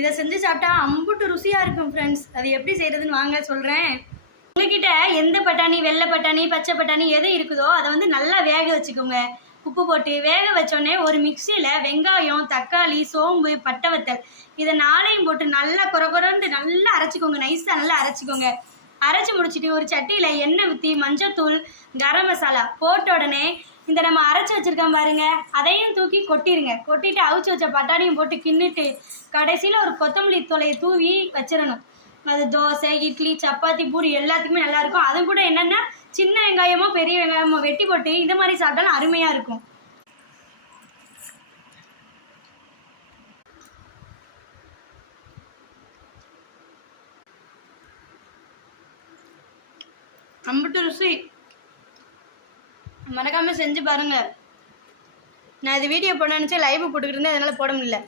இதை செஞ்சு சாப்பிட்டா அம்புட்டு ருசியாக இருக்கும் ஃப்ரெண்ட்ஸ். அது எப்படி செய்கிறதுன்னு வாங்க சொல்கிறேன். உங்ககிட்ட எந்த பட்டாணி, வெள்ளை பட்டாணி, பச்சை பட்டாணி எது இருக்குதோ அதை வந்து நல்லா வேக வச்சுக்கோங்க. உப்பு போட்டு வேக வச்சோடனே ஒரு மிக்சியில் வெங்காயம், தக்காளி, சோம்பு, பட்டை வத்தல் இதை 4ஐயும் போட்டு நல்லா குறகுறன்னு நல்லா அரைச்சிக்கோங்க. நைஸாக நல்லா அரைச்சிக்கோங்க. அரைச்சி முடிச்சுட்டு ஒரு சட்டியில் எண்ணெய் ஊற்றி மஞ்சத்தூள், கரம் மசாலா போட்ட உடனே இந்த நம்ம அரைச்சி வச்சுருக்கோம் பாருங்க, அதையும் தூக்கி கொட்டிடுங்க. கொட்டிட்டு அவிச்சு வச்ச பட்டாணியும் போட்டு கிண்ணிட்டு கடைசியில் ஒரு கொத்தமல்லி தொலையை தூவி வச்சிடணும். அது தோசை, இட்லி, சப்பாத்தி, பூரி எல்லாத்துக்குமே நல்லாயிருக்கும். அது கூட என்னென்னா சின்ன வெங்காயமோ பெரிய வெங்காயமோ வெட்டி போட்டு இந்த மாதிரி சாப்பிட்டாலும் அருமையாக இருக்கும். அம்புட்டு ருசி. மறக்காமல் செஞ்சு பாருங்கள். நான் இது வீடியோ போட நினச்சேன், லைவ் போட்டுக்கிட்டு இருந்தேன், அதனால் போட முடியல.